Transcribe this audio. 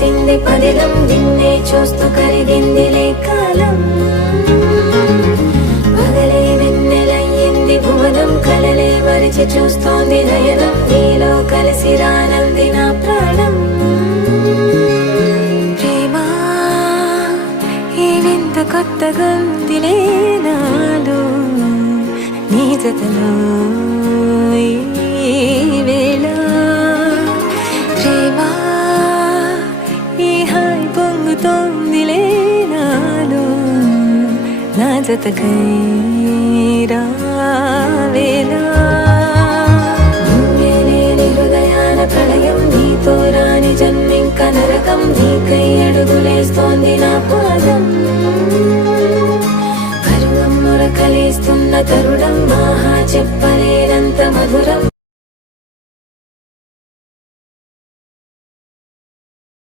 తెలిసింది పదిలం నిన్నే చూస్తూ కరిగిందిలే కాలం పగలే వెన్నెలయ్యింది భువనం కలలే మరిచి చూస్తోంది నయనం నీలో కలిసి రానంది నా ప్రాణం ప్రేమ ఈ వింత కొత్తగా ఉందిలే నాలో నీ జతలో ఈ వేళ ప్రేమ ఈ హాయి పొంగుతోందిలే నాలో నా జతకై